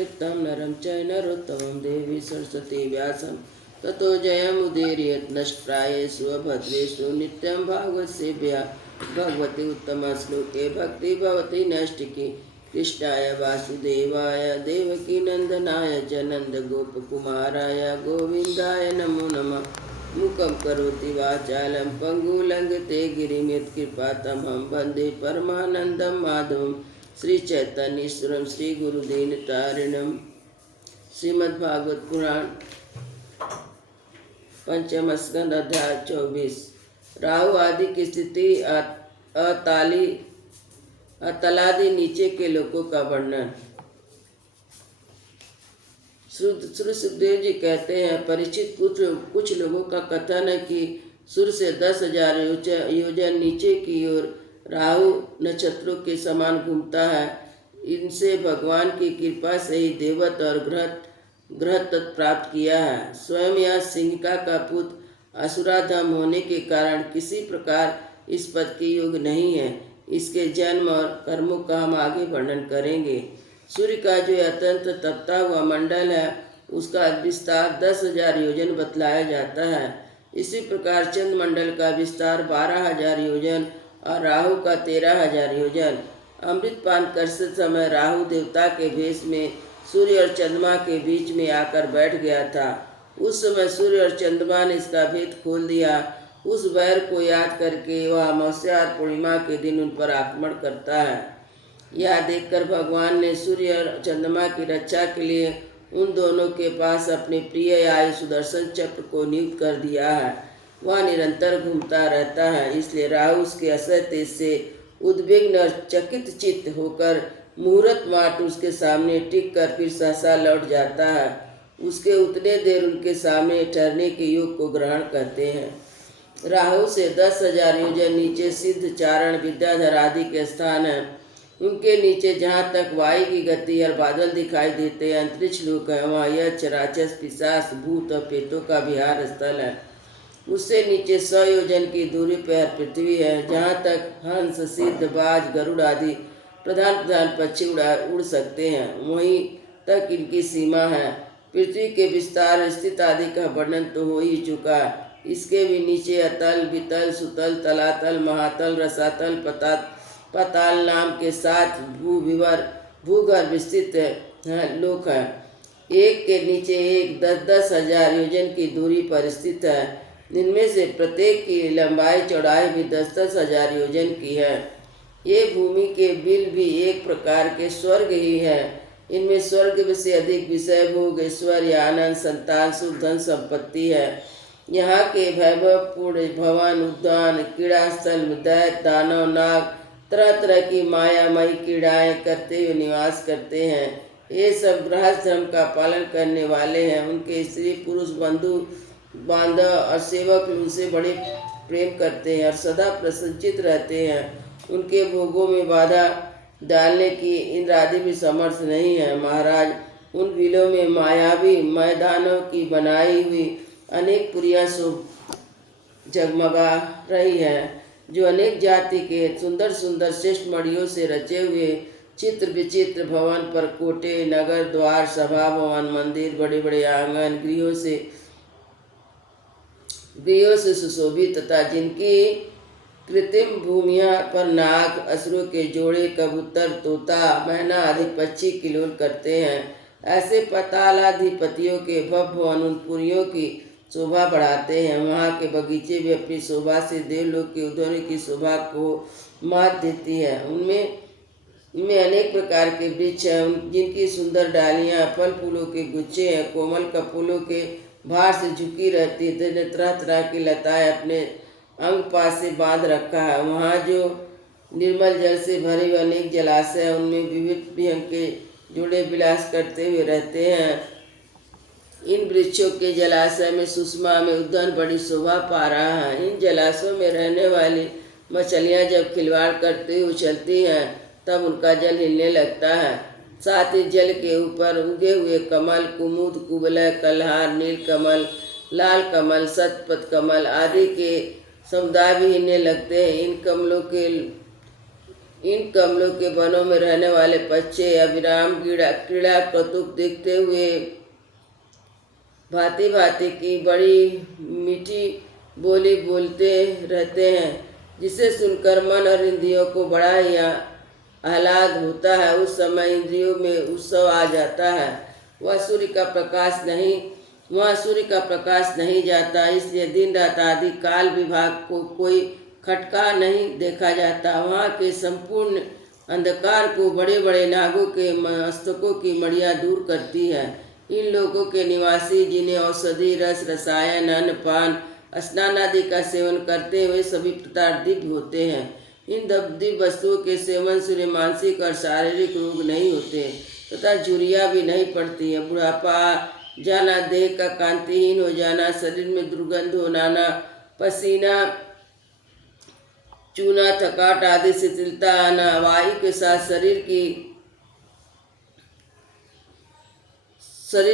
संकीर्तनं नरं चैव नरोत्तमं देवी सरस्वती व्यासं ततो जयमुदीरयेत् नष्टप्रायेषु अभद्रेषु नित्यं भागवतसेव्या भगवती उत्तमश्लोके भक्ति भवति नैष्टिकी कृष्णाय वासुदेवाय देवकीनन्दनाय च नन्दगोपकुमाराय गोविन्दाय नमो नमः। मूकं करोति वाचालं पङ्गुलङ्घते गिरिं यत्कृपातमहं वन्दे परमानन्दं माधवं श्रीचैतन्येश्वरं श्रीगुरुदीनतारिणं। श्रीमद्भागवत पुराण पंचम स्कंद अध्याय 24। राहु आदि की स्थिति अतलादि नीचे के लोगों का वर्णन। श्री सुखदेव जी कहते हैं, परीक्षित कुछ लोगों का कथन है कि सूर्य से 10,000 योजन नीचे की ओर राहु नक्षत्रों के समान घूमता है। इनसे भगवान की कृपा से ही देवत्व और ग्रह तत्व प्राप्त किया है। स्वयं यह सिंहिका का पुत्र असुराधम होने के कारण किसी प्रकार इस पद के योग्य नहीं है। इसके जन्म और कर्मों का हम आगे वर्णन करेंगे। सूर्य का जो अत्यंत तपता हुआ मंडल है उसका विस्तार 10,000 योजन बतलाया जाता है। इसी प्रकार चंद्रमंडल का विस्तार 12,000 योजन और राहु का 13,000 योजन। अमृत पान करते समय राहु देवता के भेष में सूर्य और चंद्रमा के बीच में आकर बैठ गया था। उस समय सूर्य और चंद्रमा ने इसका भेद खोल दिया। उस वैर को याद करके वह अमावस्या और पूर्णिमा के दिन उन पर आक्रमण करता है। यह देखकर भगवान ने सूर्य और चंद्रमा की रक्षा के लिए उन दोनों के पास अपने प्रिय आयु सुदर्शन चक्र को नियुक्त कर दिया है। वह निरंतर घूमता रहता है, इसलिए राहु उसके असह्य तेज से उद्विग्न और चकित चित्त होकर मुहूर्त मात्र उसके सामने टिक कर फिर सहसा लौट जाता है। उसके उतने देर उनके सामने ठहरने के योग को ग्रहण करते हैं। राहु से 10,000 योजन नीचे सिद्ध, चारण, विद्याधर आदि के स्थान हैं। उनके नीचे जहाँ तक वायु की गति और बादल दिखाई देते हैं अंतरिक्ष लोक है। वहाँ यक्ष, राक्षस, पिशाच, भूत और प्रेतों का विहार स्थल है। उससे नीचे 100 योजन की दूरी पर पृथ्वी है, जहाँ तक हंस, सिद्ध, बाज, गरुड़ आदि प्रधान पक्षी उड़ सकते हैं, वहीं तक इनकी सीमा है। पृथ्वी के विस्तार, स्थित आदि का वर्णन तो हो ही चुका। इसके भी नीचे अतल, वितल, सुतल, तलातल, महातल, रसातल, पाताल नाम के 7 भूगर्भ स्थित लोक है। एक के नीचे एक 10,000 योजन की दूरी पर स्थित है। इनमें से प्रत्येक की लंबाई चौड़ाई भी 10,000 योजन की है। ये भूमि के बिल भी एक प्रकार के स्वर्ग ही है। इनमें स्वर्ग से अधिक विषय, भोग, ऐश्वर्य, आनंद, संतान, सुख, धन, संपत्ति है। यहाँ के वैभवपूर्ण भवन, उद्यान, क्रीड़ा स्थल, दैत्य, दानव, नाग, तरह तरह की मायामयी क्रीड़ाएँ करते हुए निवास करते हैं। ये सब गृहस्थ धर्म का पालन करने वाले हैं। उनके स्त्री पुरुष, बंधु बांधव और सेवक उनसे बड़े प्रेम करते हैं और सदा प्रसन्नचित रहते हैं। उनके भोगों में बाधा डालने की इंद्र आदि भी समर्थ नहीं है। महाराज, उन बिलों में मायावी मैदानों की बनाई हुई अनेक पुरियाँ जगमगा रही हैं, जो अनेक जाति के सुंदर सुंदर श्रेष्ठ मणियों से रचे हुए चित्र विचित्र भवन पर कोटे, नगर द्वार, सभा भवन, मंदिर, बड़े बड़े आंगन, गृहों से सुशोभित तथा जिनकी कृत्रिम भूमिया पर नाग, असुरों के जोड़े, कबूतर, तोता, मैना आदि पक्षी किलोल करते हैं। ऐसे पातालाधिपतियों के भव्य भवन उन पुरियों की शोभा बढ़ाते हैं। वहाँ के बगीचे भी अपनी शोभा से देवलोक के उद्यानों की शोभा को मात देती है। उनमें अनेक प्रकार के वृक्ष हैं, जिनकी सुंदर डालियाँ, फल फूलों के गुच्छे हैं। कोमल कपोलों के भार से झुकी रहती है। तरह तरह की लताएँ अपने अंग पास से बांध रखा है। वहाँ जो निर्मल जल से भरे हुए अनेक जलाशय हैं, उनमें विविध विहंग के जोड़े विलास करते हुए रहते हैं। इन वृक्षों के जलाशय में सुषमा में उद्यान बड़ी शोभा पा रहा है। इन जलाशयों में रहने वाली मछलियाँ जब खिलवाड़ करते हुए उछलती हैं तब उनका जल हिलने लगता है। साथ ही जल के ऊपर उगे हुए कमल, कुमुद, कुबलय, कल्हार, नील कमल, लाल कमल, शतपथ कमल आदि के समुदाय भी हिलने लगते हैं। इन कमलों के इन कमलों के वनों में रहने वाले बच्चे अविराम क्रीड़ा कौतुक देखते हुए भांति भांति की बड़ी मीठी बोली बोलते रहते हैं, जिसे सुनकर मन और इंद्रियों को बड़ा ही आह्लाद होता है। उस समय इंद्रियों में उत्सव आ जाता है। वह सूर्य का प्रकाश नहीं जाता, इसलिए दिन रात आदि काल विभाग को कोई खटका नहीं देखा जाता। वहाँ के संपूर्ण अंधकार को बड़े बड़े नागों के मस्तकों की मड़ियाँ दूर करती है। इन लोगों के निवासी, जिन्हें औषधि रस, रसायन, अन्न पान, स्नान आदि का सेवन करते हुए सभी प्रकार दिव्य होते हैं। इन दिव्य वस्तुओं के सेवन से मानसिक और शारीरिक रोग नहीं होते तथा झुर्रियाँ भी नहीं पड़ती है। बुढ़ापा जाना, देह का कांतिहीन हो जाना, शरीर में दुर्गंध हो जाना, पसीना चूना, थकाट आदि शिथिलता आना, वायु के साथ शरीर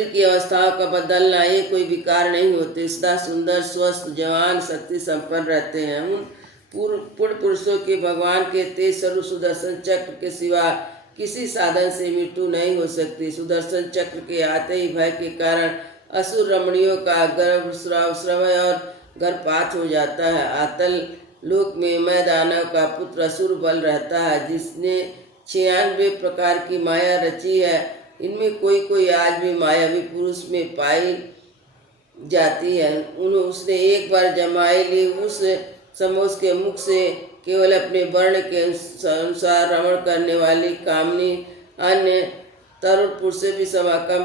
की अवस्थाओं का बदलना, ये कोई विकार नहीं होते। सदा सुंदर, स्वस्थ, जवान, शक्ति संपन्न रहते हैं। उन पूर्ण पुरुषों के भगवान के तेज स्वरूप सुदर्शन चक्र के सिवा किसी साधन से मृत्यु नहीं हो सकती। सुदर्शन चक्र के आते ही भय के कारण असुर रमणियों का गर्भस्राव और गर्भपात हो जाता है। आतल लोक में मैं दानव का पुत्र असुर बल रहता है, जिसने 96 प्रकार की माया रची है। इनमें कोई कोई आज भी मायावी पुरुष में पाई जाती है। उसने एक बार जमाई ली, उस समय उसके मुख से केवल अपने वर्ण के अनुसार रमण करने वाली कामनी अन्य तरुण पुरुष से भी समाकम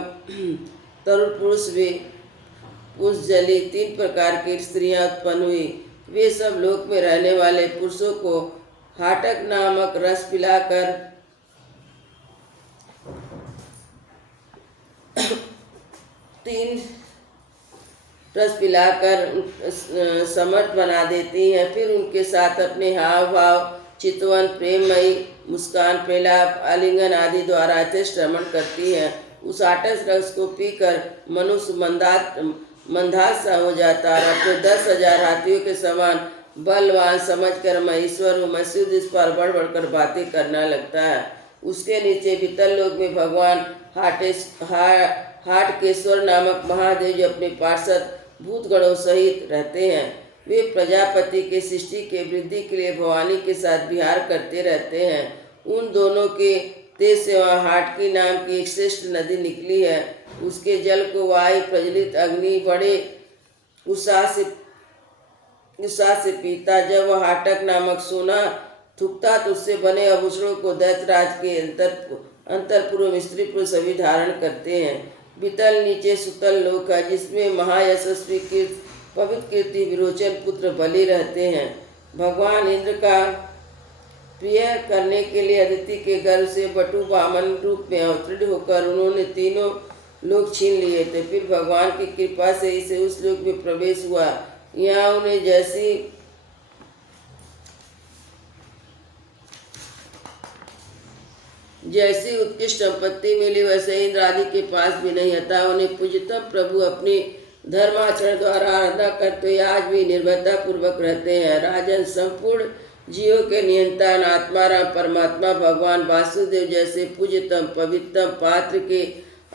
तरुण पुरुष भी उस जली 3 प्रकार की स्त्रियां उत्पन्न हुई। वे सब लोक में रहने वाले पुरुषों को हाटक नामक रस पिलाकर समर्थ बना देती हैं। फिर उनके साथ अपने हाव भाव, चितवन, प्रेममयी मुस्कान, प्रलाप, आलिंगन आदि द्वारा यथेष्ट रमण करती हैं। उस आटस रस को पीकर मनुष्य मंदास सा हो जाता है। अपने 10,000 हाथियों के समान बलवान समझकर मैं ईश्वर हूँ, मैं शुद्ध इस पर बढ़ बढ़कर बातें करना लगता है। उसके नीचे भीतर लोक में भगवान हाटकेश्वर नामक महादेव जो अपने पार्षद भूतगणों सहित रहते हैं। वे प्रजापति के सृष्टि के वृद्धि के लिए भवानी के साथ विहार करते रहते हैं। उन दोनों के तेज से वहाँ हाटकी नाम की एक श्रेष्ठ नदी निकली है। उसके जल को वायु प्रज्वलित अग्नि बड़े उत्साह से पीता। जब वह हाटक नामक सोना थूकता तो उससे बने आभूषणों को दैत्यराज के अंतरपूर्व स्त्री पुरुष सभी धारण करते हैं। बीतल नीचे सुतल लोक है, जिसमें महायशस्वी पवित्र कीर्ति विरोचन पुत्र बलि रहते हैं। भगवान इंद्र का प्रिय करने के लिए अदिति के गर्भ से बटु वामन रूप में अवतरित होकर उन्होंने तीनों लोक छीन लिए थे। फिर भगवान की कृपा से इसे उस लोक में प्रवेश हुआ। यहाँ उन्हें जैसी उत्कृष्ट संपत्ति मिली वैसे इंद्र आदि के पास भी नहीं। अतः उन्हें पूज्यतम प्रभु अपनी धर्माचरण द्वारा आराधना करते आज भी निर्भयता पूर्वक रहते हैं। राजन, संपूर्ण जीवों के नियंत्रण आत्माराम परमात्मा भगवान वासुदेव जैसे पूज्यतम पवित्रतम पात्र के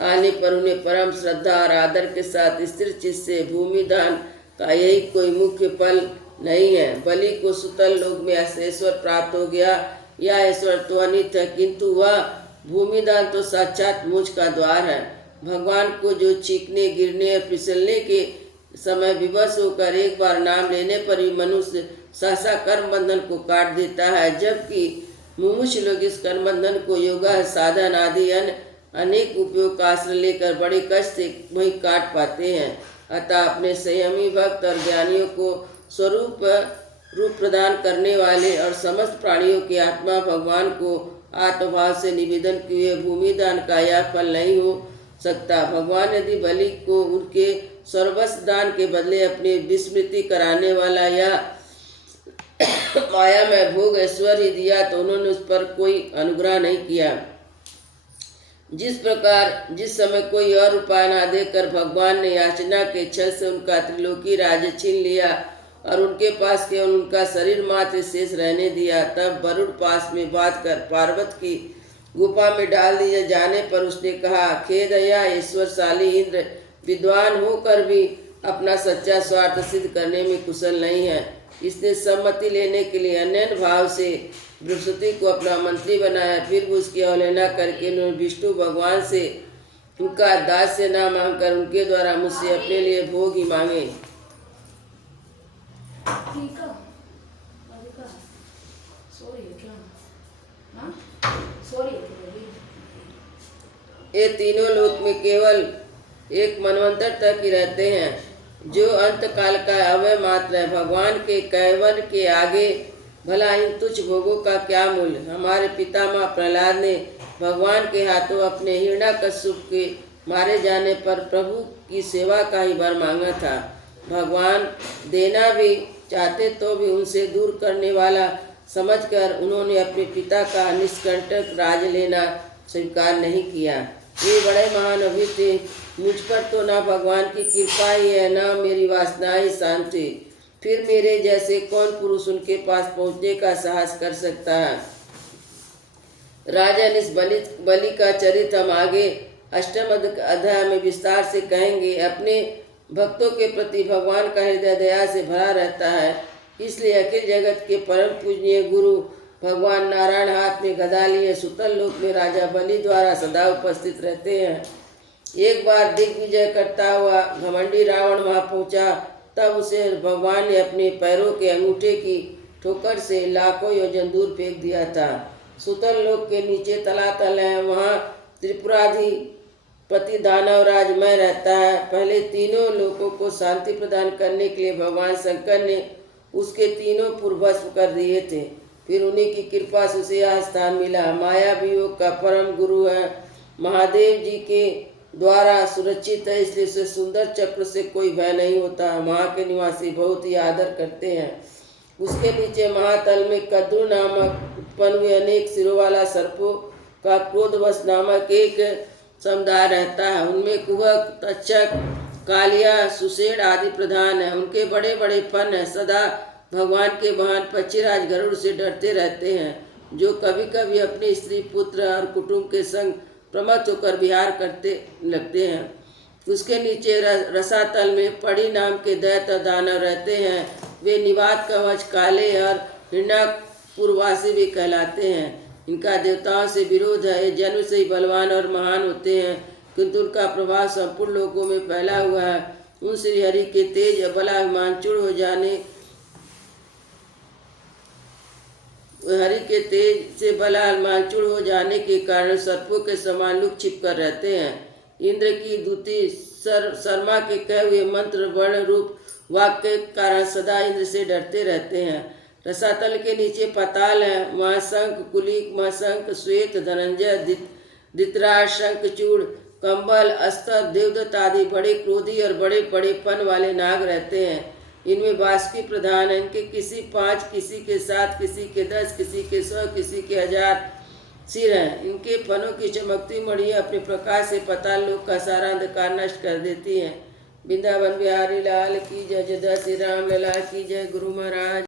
आने पर उन्हें परम श्रद्धा और आदर के साथ स्थिर चित्त से भूमि दान का यही कोई मुख्य फल नहीं है। बलि को सुतल लोक में ऐश्वर्य प्राप्त हो गया। यह ऐश्वर्य तो अनित है, किंतु वह भूमिदान तो साक्षात मोक्ष का द्वार है। भगवान को जो चीखने, गिरने और फिसलने के समय विवश होकर एक बार नाम लेने पर ही मनुष्य सहसा कर्म बंधन को काट देता है, जबकि मुमुक्ष लोग इस कर्म बंधन को योगा, साधन आदि अनेक उपयोग का आश्रय लेकर बड़े कष्ट से वही काट पाते हैं। अतः अपने संयमी भक्त और ज्ञानियों को स्वरूप रूप प्रदान करने वाले और समस्त प्राणियों की आत्मा भगवान को आत्मभाव से निवेदन किए भूमि दान का यह फल नहीं हो सकता। भगवान यदि बलि को उनके सर्वस्व दान के बदले अपनी विस्मृति कराने वाला या माया में भोग ऐश्वर्य ही दिया तो उन्होंने उस पर कोई अनुग्रह नहीं किया। जिस समय कोई और उपाय ना देकर भगवान ने याचना के छल से उनका त्रिलोकी राज्य छीन लिया, और उनके पास केवल उनका शरीर मात्र शेष रहने दिया। तब वरुण पास में बात कर पार्वत की गुफा में डाल दिए जाने पर उसने कहा, खेद या ईश्वरशाली इंद्र विद्वान होकर भी अपना सच्चा स्वार्थ सिद्ध करने में कुशल नहीं है। इसने सम्मति लेने के लिए अनन्य भाव से बृहस्पति को अपना मंत्री बनाया। फिर भी उसकी अवहेलना करके उन्होंने विष्णु भगवान से उनका दास्य न मांगकर उनके द्वारा मुझसे अपने लिए भोग ही मांगे। ये तीनों लोक में केवल एक मनवंतर तक ही रहते हैं, जो अंत काल का अवय मात्र है। भगवान के कैवन के आगे भला इन तुच्छ भोगों का क्या मूल्य। हमारे पितामह प्रहलाद ने भगवान के हाथों अपने हिरण्यकश्यप के मारे जाने पर प्रभु की सेवा का ही वर मांगा था। भगवान देना भी चाहते तो भी उनसे दूर करने वाला समझकर उन्होंने अपने पिता का निष्कंटक राज लेना स्वीकार नहीं किया। ये बड़े महानवी थे। मुझ पर तो ना भगवान की कृपा ही है, ना मेरी वासना ही शांत हुई। फिर मेरे जैसे कौन पुरुष उनके पास पहुंचने का साहस कर सकता है। राजन, इस बलि का चरित्र हम आगे अष्टम अध्याय में विस्तार से कहेंगे। अपने भक्तों के प्रति भगवान का हृदय दया से भरा रहता है, इसलिए अखिल जगत के परम पूजनीय गुरु भगवान नारायण हाथ में गदा लिए सुतल लोक में राजा बलि द्वारा सदा उपस्थित रहते हैं। एक बार दिग्विजय करता हुआ घमंडी रावण वहां पहुंचा, तब उसे भगवान ने अपने पैरों के अंगूठे की ठोकर से लाखों योजन दूर फेंक दिया था। सुतल लोक के नीचे तलातल है, वहाँ त्रिपुराधिपति दानवराज में रहता है। पहले तीनों लोकों को शांति प्रदान करने के लिए भगवान शंकर ने उसके तीनों पुर भस्म कर दिए थे। फिर उन्हीं की कृपा से उसे यह स्थान मिला। माया वियोग का परम गुरु है, महादेव जी के द्वारा सुरक्षित है, इसलिए उसे सुंदर चक्र से कोई भय नहीं होता। वहाँ के निवासी बहुत ही आदर करते हैं। उसके नीचे महातल में कद्रु नामक उत्पन्न हुए अनेक सिरों वाला सर्पों का क्रोधवश नामक एक समुदाय रहता है। उनमें कुहक, तक्षक, कालिया, सुषेण आदि प्रधान है। उनके बड़े बड़े फन है। सदा भगवान के वाहन पक्षीराज गरुड़ से डरते रहते हैं, जो कभी कभी अपने स्त्री पुत्र और कुटुंब के संग प्रमत्त होकर विहार करते लगते हैं। उसके नीचे रसातल में पड़ी नाम के दैत्य दानव रहते हैं। वे निवात कवच, काले और हिरण्यापुरवासी भी कहलाते हैं। इनका देवताओं से विरोध है। ये जन्म से ही बलवान और महान होते हैं, किंतु उनका प्रभाव संपूर्ण लोगों में फैला हुआ है। उन श्री हरि के तेज बलाभिमान चूड़ हो जाने के कारण सर्पों के समान लुक छिप कर रहते हैं। इंद्र की दूती शर्मा के कहे हुए मंत्र वर्ण रूप वाक्य के कारण सदा इंद्र से डरते रहते हैं। रसातल के नीचे पाताल है। वहाँ शंख, कुलिक, महशंख, श्वेत, धनंजय, दितराज, शंखचूड़, कंबल, अस्तर, देवदत्त आदि बड़े क्रोधी और बड़े बड़े फन वाले नाग रहते हैं। इनमें बासुकी प्रधान है। इनके किसी 5, किसी के 7, किसी के 10, किसी के 100, किसी के 1000 सिर हैं। इनके फनों की चमकती मणियाँ अपने प्रकाश से पाताल लोक का सारा अंधकार नष्ट कर देती हैं। वृंदावन बिहारी लाल की जय। जय श्री राम लला की जय। गुरु महाराज।